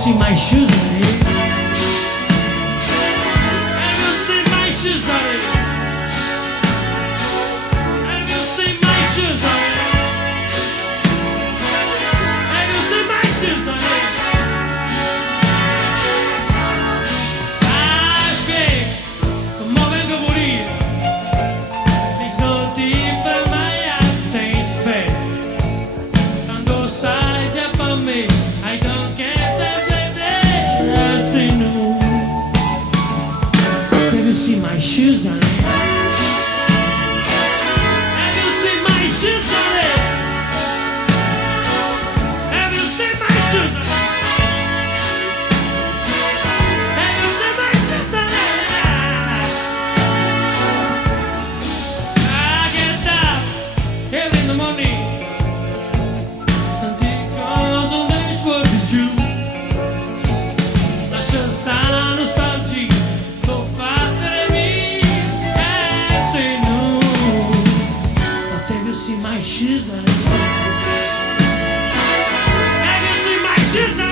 see my shoes on it? Have you seen my shoes on it? Have you seen my shoes on it? Have you seen my shoes on it? Como vengo a morir, there's no deeper my absence fair. Quando sai é pra mim, I don't care se assim no. Have you seen my shoes on it? Have you seen my shoes on it? Have you seen my shoes on it? Have you seen my shoes on it? I get up early in the morning. See my shoes on it. Have you seen my shoes on it?